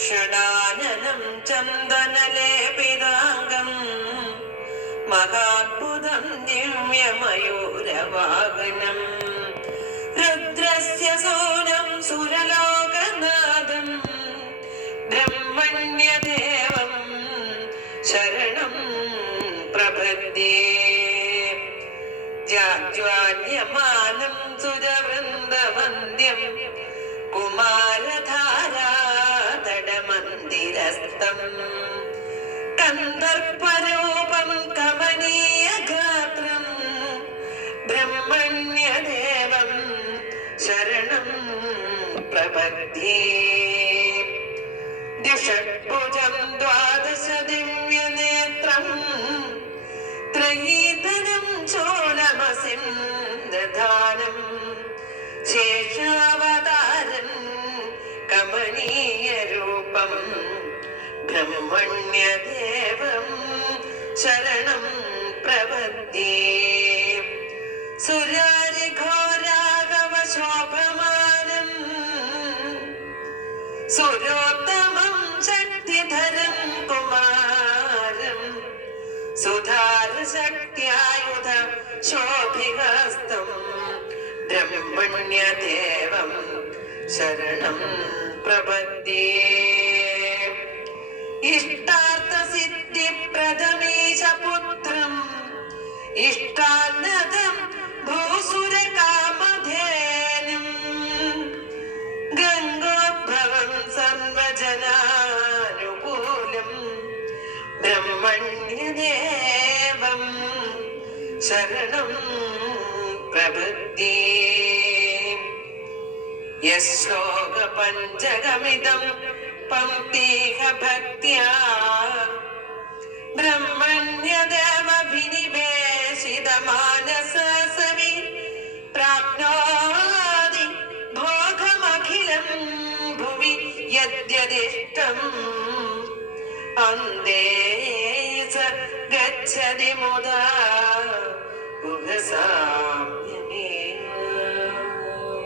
ഷടാനനം ചന്ദനലേപിതാംഗം മഹാത്ഭുതം ദിവ്യമയൂരവാഹനം രുദ്രസ്യ സൂനം സുരലോകനാഥം ബ്രഹ്മണ്യദേവം ശരണം പ്രപദ്യേ ജാജ്വാല്യമാനം സുരവൃന്ദവന്ദ്യം കുമാരധാരാതടമന്ദിരസ്ഥം കന്ദർപ്പരൂപം കമനീയഗാത്രം ബ്രഹ്മണ്യദേവം ശരണം പ്രപദ്യേ ദിഷഡ്ഭുജം ദ്വാദശ ദിവ്യനേത്രം ത്രയീതരം ചോലമസിന്ദധാനം ശേഷാവതാരം കമനീയരൂപം ബ്രഹ്മണ്യദേവം ശരണം പ്രപദ്യേ സുരാരിഘോരാഗവശോഭമാനം സുരോത്തമം ശക്തിധരം കുമാരം സുധാരശക്ത്യായുധ ശോഭിഹസ്തം ബ്രഹ്മണ്യദേവം ശരണം പ്രപദ്യേ ഇഷ്ടാർത്ഥസിദ്ധിപ്രദമീശപുത്രം ഇഷ്ടാന്നതം ഭൂസുരകാമധേനും ഗംഗോദ്ഭവം സർവജനാനുകൂലം ബ്രഹ്മണ്യദേവം ശരണം പ്രപദ്യേ യശ്ലോക പഞ്ചകമിദം പംക്തിഹ ഭക്ത്യാ ബ്രഹ്മണ്യദേവഭിനിവേശിതമാനസസവി പ്രാപ്നോതി ഭോഗമഖിലം ഭുവി യദ്യദിഷ്ടം അന്തേ സ ഗച്ഛതി മുദാ